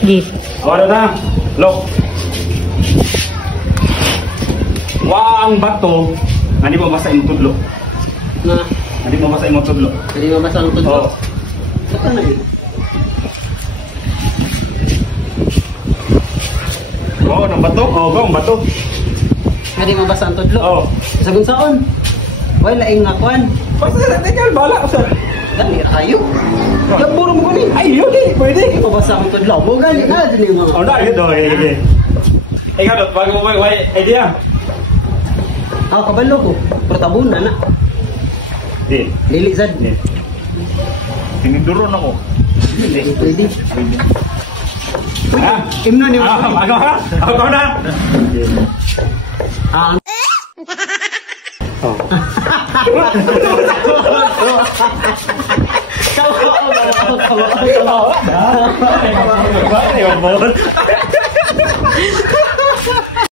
Di. Awala na. Look. Wa ang bato, hindi mo basa imong tudlo. Na. Hindi mo basa imong tudlo. Hindi mabasa ang tudlo. Oo. Saka na yun. Oo, ng bato. Oo, ang bato. Hindi mabasa ang tudlo. Oo. Sagun saon? Wala laing nga kuan. Basta tinggal bala usad. Dali ayo. Yung puro mo kunin. Ay, yun eh. Pwede. Hindi mabasa ang tudlo. Mo gali na din yung mga. Oh, na, yun do. Ikaw, Dot, bago mo may idea. Ah, kabalo ko. Protabuna na. Di. Dili sad. Di. Tiniduron ako. Hindi pwede. Ha? Imno ni mo. Ako na. Ako na. Ah. Oh. Kawa.